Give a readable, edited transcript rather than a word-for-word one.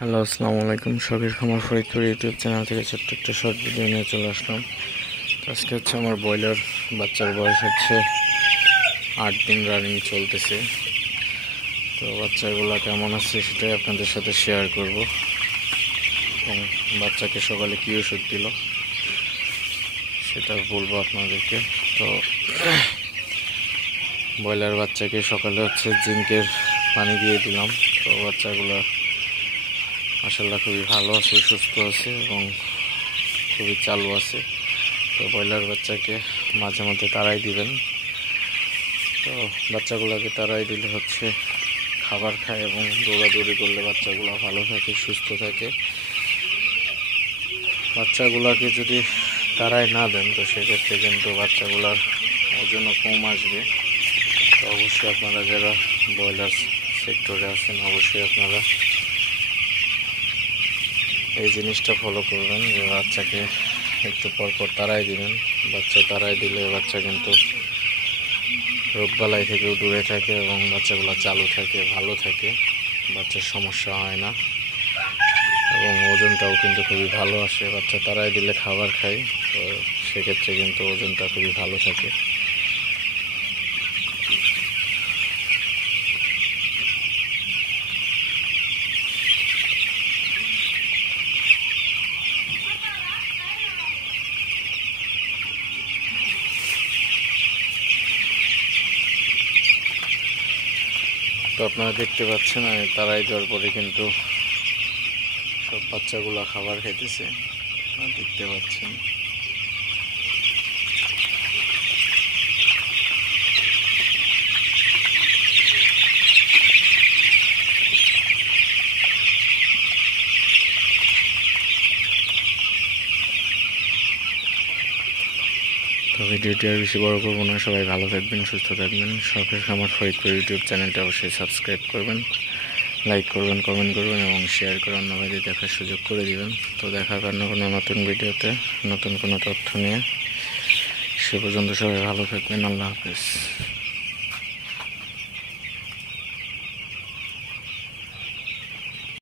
Hello, আসসালামু আলাইকুম। শখের খামার ফরিদপুর ইউটিউব চ্যানেল থেকে ছোট্ট একটা শর্ট ভিডিও নিয়ে চলে আসলাম। আজকে হচ্ছে আমার ব্রয়লার বাচ্চার বয়স হচ্ছে 8 দিন রানিং চলতেছে। তো বাচ্চাগুলো কেমন আছে সেটাই আপনাদের সাথে শেয়ার করব, এবং বাচ্চাকে সকালে কী ওষুধ দিল সেটা বলবো আপনাদেরকে। তো ব্রয়লার বাচ্চাকে সকালে হচ্ছে জিঙ্কের পানি দিয়ে দিলাম। তো বাচ্চাগুলো মাশাআল্লাহ খুবই ভালো আছে, সুস্থ আছে এবং খুবই চালু আছে। তো ব্রয়লার বাচ্চাকে মাঝে মধ্যে তাড়াই দিবেন। তো বাচ্চাগুলোকে তাড়াই দিলে হচ্ছে খাবার খায় এবং দৌড়াদৌড়ি করলে বাচ্চাগুলো ভালো থাকে, সুস্থ থাকে। বাচ্চাগুলোকে যদি তাড়াই না দেন তো সেক্ষেত্রে কিন্তু বাচ্চাগুলোর ওজনও কম আসবে। তো অবশ্যই আপনারা যারা ব্রয়লার সেক্টরে আছেন অবশ্যই আপনারা এই জিনিসটা ফলো করবেন যে বাচ্চাকে একটু পরপর তাড়াই দিবেন। বাচ্চা তাড়াই দিলে বাচ্চা কিন্তু রোগবালাই থেকেও দূরে থাকে এবং বাচ্চাগুলো চালু থাকে, ভালো থাকে, বাচ্চার সমস্যা হয় না এবং ওজনটাও কিন্তু খুবই ভালো আসে। বাচ্চা তাড়াই দিলে খাবার খায়, তো সেক্ষেত্রে কিন্তু ওজনটা খুবই ভালো থাকে। তো আপনারা দেখতে পাচ্ছেন আমি তাড়াই দেওয়ার পরে কিন্তু সব বাচ্চাগুলো খাবার খাইতেছে, দেখতে পাচ্ছেন। তো ভিডিওটি আর বেশি বড় করবো না, সবাই ভালো থাকবেন, সুস্থ থাকবেন। শখের খামার ফরিদপুর ইউটিউব চ্যানেলটা অবশ্যই সাবস্ক্রাইব করবেন, লাইক করবেন, কমেন্ট করবেন এবং শেয়ার করে অন্য ভাইদের দেখার সুযোগ করে দিবেন। তো দেখা হবে অন্য কোনো নতুন ভিডিওতে নতুন কোনো তথ্য নিয়ে। সে পর্যন্ত সবাই ভালো থাকবেন। আল্লাহ হাফেজ।